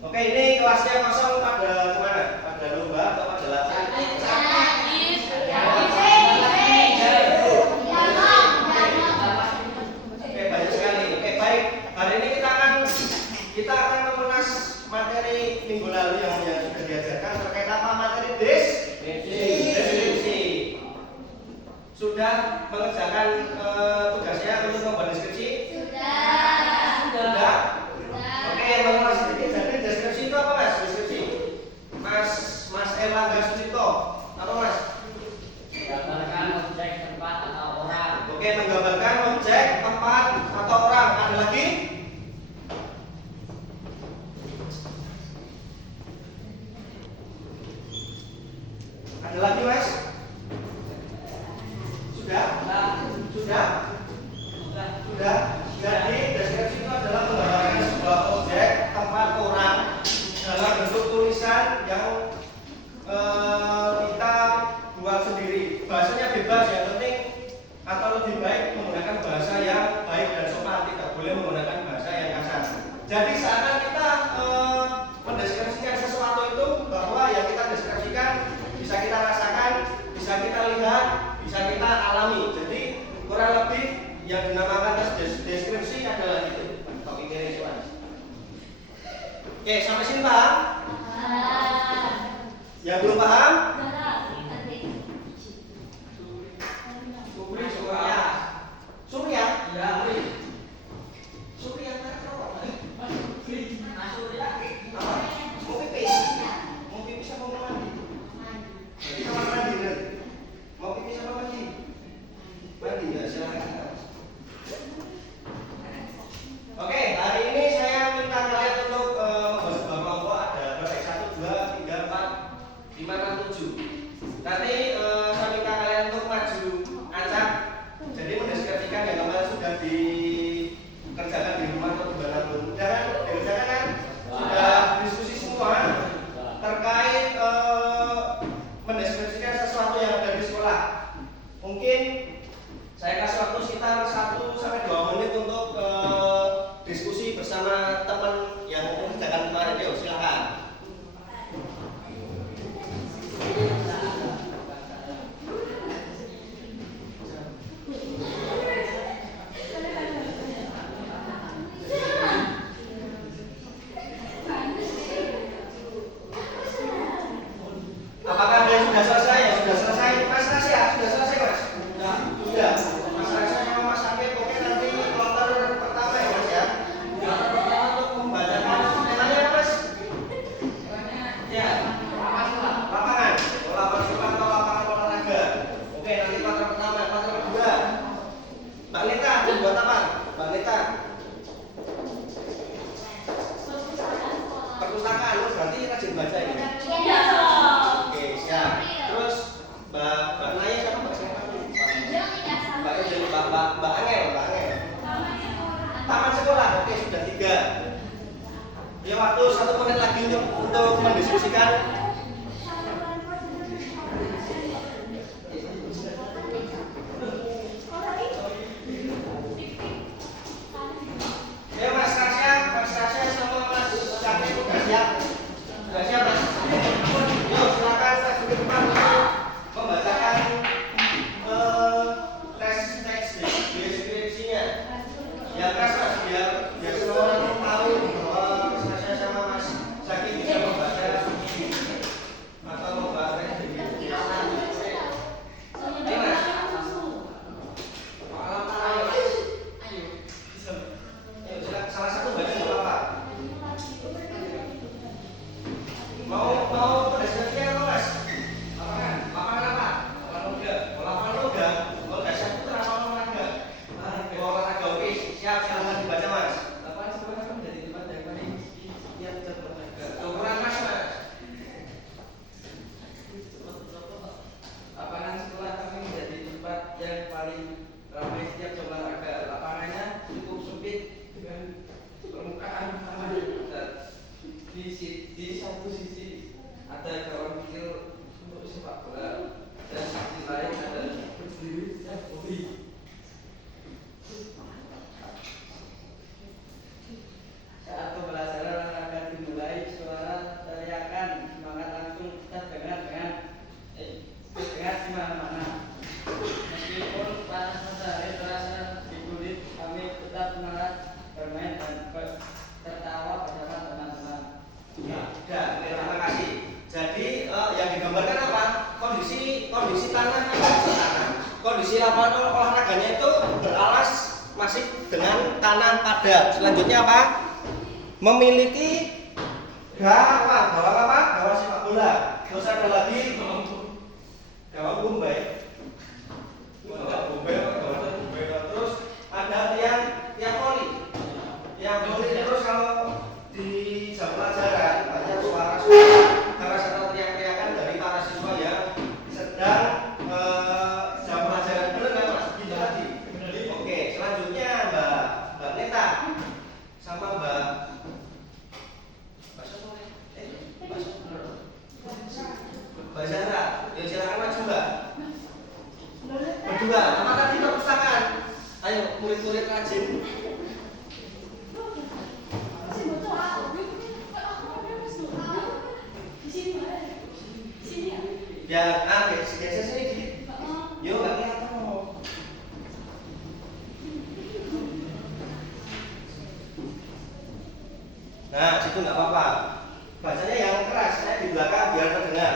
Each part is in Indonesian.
Oke, ini kelasnya kosong pada kemana? Pada lomba atau pada latihan? Oke, banyak sekali. Oke, baik. Hari ini kita akan mengulas materi minggu lalu yang sudah diajarkan terkait apa materi deskripsi. Sudah mengerjakan tugasnya untuk membuat deskripsi? Sudah. Oke, mengulas sedikit. Jadi deskripsi itu apa, Mas? Deskripsi. Mas Erlangga Sucipto. Apa, Mas? Menggambarkan objek, tempat atau orang. Oke, menggambarkan objek, tempat atau orang. Ada lagi? Ada lagi, Mas? Sudah? Sudah. Jadi deskripsi itu adalah menggambarkan sebuah objek, tempat, orang dalam bentuk tulisan yang kita buat sendiri. Bahasanya bebas, yang penting atau lebih baik menggunakan bahasa yang baik dan sopan, tidak boleh menggunakan bahasa yang kasar. Jadi seakan kita mendeskripsikan sesuatu itu bahwa yang kita deskripsikan bisa kita rasakan, bisa kita lihat, bisa kita alami. Jadi kurang lebih yang dinamakan deskripsi adalah itu. Topiknya itu, Mas. Oke, sampai sini paham? Yang belum paham? Surya? Ya. Surya apa? Mau pipis? Mau pipis apa mau mandi? Jadi kamar mandi nanti. Mau pipis apa mandi? Mandi ya, silakan. Oke, hari ini saya minta kalian untuk membuat sebuah kelompok. Ada berapa? 1, 2, 3, 4, 5, 6, 7. Nanti saya minta kalian untuk maju acak. Jadi mendeskripsikan yang kemarin sudah dikerjakan di rumah atau di mana pun. Sudah kan? Dikerjakan kan? Sudah diskusi semua terkait mendeskripsikan sesuatu yang ada di sekolah. Mungkin saya kasih waktu sekitar 1-2 menit untuk diskusi bersama teman yang mengerjakan kemarin. Yuk, silakan. Apakah ada yang sudah selesai? Ya sudah selesai. Mas Rasya, sudah selesai, Mas? Sudah. Mas Rasya sama Mas Akif, oke, nanti kloter pertama ya, Mas ya. Kloter pertama untuk membacakan temanya apa, Mas? Ya, lapangan. Lapangan sekolah atau lapangan olahraga. Oke, nanti kloter pertama, kloter kedua. Mbak Nita, buat apa? Mbak Nita. Perpustakaan, berarti rajin baca ini. Oke, siap. Terus Mbak Naya sama Mbak siapa? Mbak Angel. Taman sekolah. Oke, sudah 3. Ya, waktu 1 menit lagi untuk mendiskusikan. Ya, Mas Rasya sama Mas Sakti sudah siap? Sudah siap, Mas? Yuk, silakan saya beri tempat untuk membacakan teks deskripsinya. Yang keras, Mas, biar semua orang tahu bahwa Mas Rasya sama Mas Sakti bisa membaca atau membaca sendiri. Ini, Mas. Ayo, silakan. Salah satu baca nggak apa-apa. Mau deskripsinya apa, Mas? Lapangan apa? Lapangan logam. Kalau nggak siap itu lapangan olahraga. Olahraga, oke. Siap, silakan dibaca, Mas. Lapangan sekolah kan menjadi tempat yang paling siap dan berharga. Ukuran Mas. Lapangan sekolah kami menjadi tempat yang paling ramai setiap olahraga. Lapangannya cukup sempit dengan permukaan tanah dan di satu sisi ada gawang kecil untuk sepak bola dan sisi lain ada berdiri yang hobi. Saat pembelajaran akan dimulai, kondisi tanah kan kondisi tanah. Kondisi lapangan olahraganya itu beralas masih dengan tanah padat. Selanjutnya apa? Memiliki gawang apa? Gawang sepak bola. Terus ada lagi gawang bombay. Terus ada tiang voli. Terus kalau di jam pelajaran banyak suara-suara keras atau teriak-teriakan dari para siswa yang sedang jam pelajaran. Benar nggak Mas? Gitu tadi. Oke, selanjutnya Mbak Neta sama Mbak Zahra. Ya silakan maju Mbak. Berdua, apa tadi perpustakaan? Ayo murid-murid rajin. Ya, geser sini dikit. Yo, nggak kelihatan ngomong. Nah, situ nggak apa-apa. Bacanya yang keras, saya di belakang biar terdengar.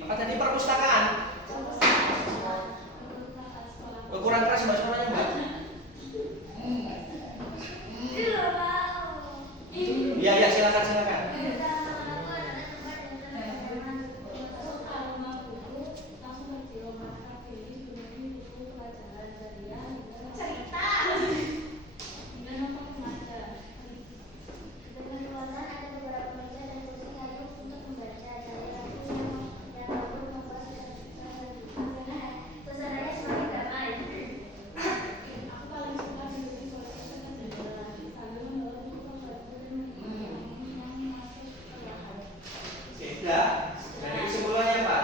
Apa tadi perpustakaan? Kurang keras mbak suaranya mbak. Iya silakan. Jadi kesimpulannya Pak?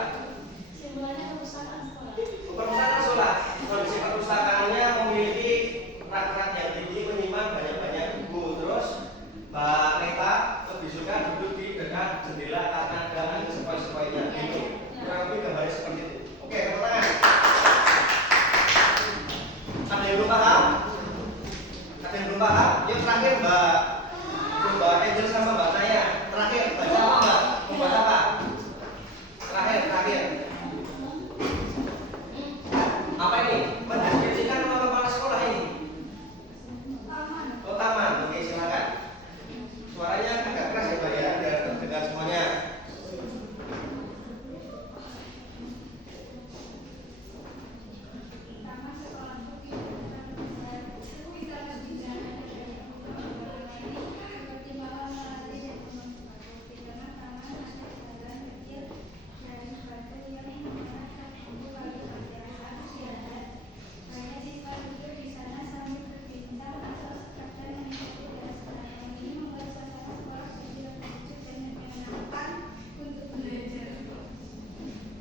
Perpustakaan sekolah. Kondisi perpustakaannya memiliki rak-rak yang tinggi, menyimpan banyak-banyak buku. Terus Mbak Neta lebih suka duduk di dekat jendela karena ada angin sepoi-sepoinya. Gitu. Kurang lebih gambarnya seperti itu. Oke, tepuk tangan. Ada yang belum paham? Yuk terakhir Mbak Angel sama Mbak Naya. Terakhir baca apa Mbak? Membuat apa? Terakhir. Apa ini? Mendeskripsikan nama kepala sekolah ini. Oh, taman. Oke, silakan. Suaranya agak keras ya Pak ya, biar terdengar semuanya.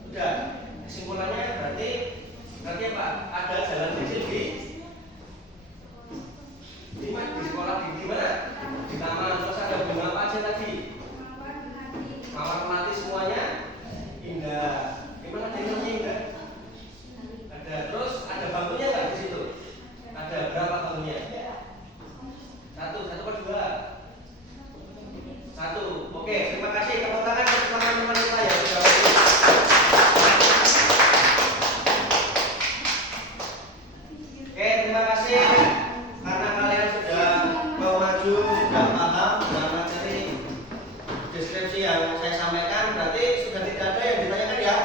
Udah, kesimpulannya berarti apa? Ada jalan kecil di sekolah di mana? Di taman. Terus ada bunga apa aja tadi? Mawar melati semuanya indah. Gimana dinamanya indah? Ada. Terus ada bangkunya nggak di situ? Ada berapa bangkunya? Satu apa dua? Satu. Oke, terima kasih. Tepuk tangan untuk teman-teman kita yang sudah terima kasih karena kalian sudah mau maju, sudah paham dengan materi deskripsi yang saya sampaikan. Berarti sudah tidak ada yang ditanyakan ya?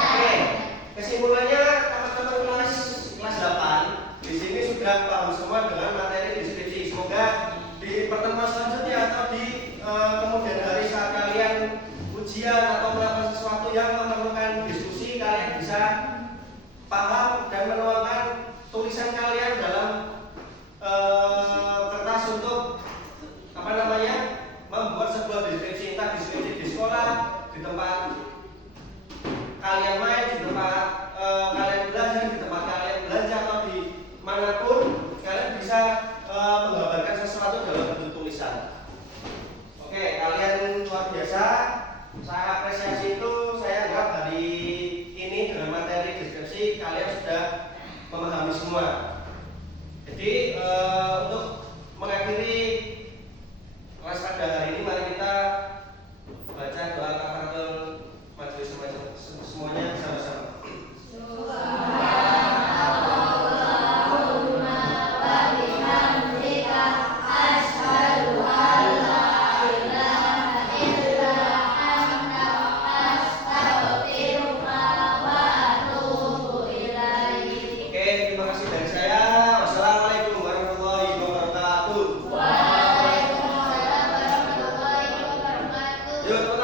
Oke, kesimpulannya teman-teman kelas 8 di sini sudah paham semua dengan materi deskripsi. Semoga di pertemuan selanjutnya atau di kemudian hari saat kalian ujian atau melakukan sesuatu yang memerlukan diskusi, kalian bisa paham dan menuangkan tulisan kalian dalam kertas untuk membuat sebuah deskripsi, entah deskripsi di sekolah, di tempat kalian main, di tempat kalian belajar, di tempat kalian belanja atau di manapun kalian bisa menggambarkan sesuatu dalam bentuk tulisan. Oke, kalian luar biasa. Saya apresiasi itu. Saya anggap hari ini dengan materi deskripsi kalian sudah memahami semua. Jadi untuk mengakhiri kelas pada hari ini, mari kita baca doa kafaratul majelis. Yuk,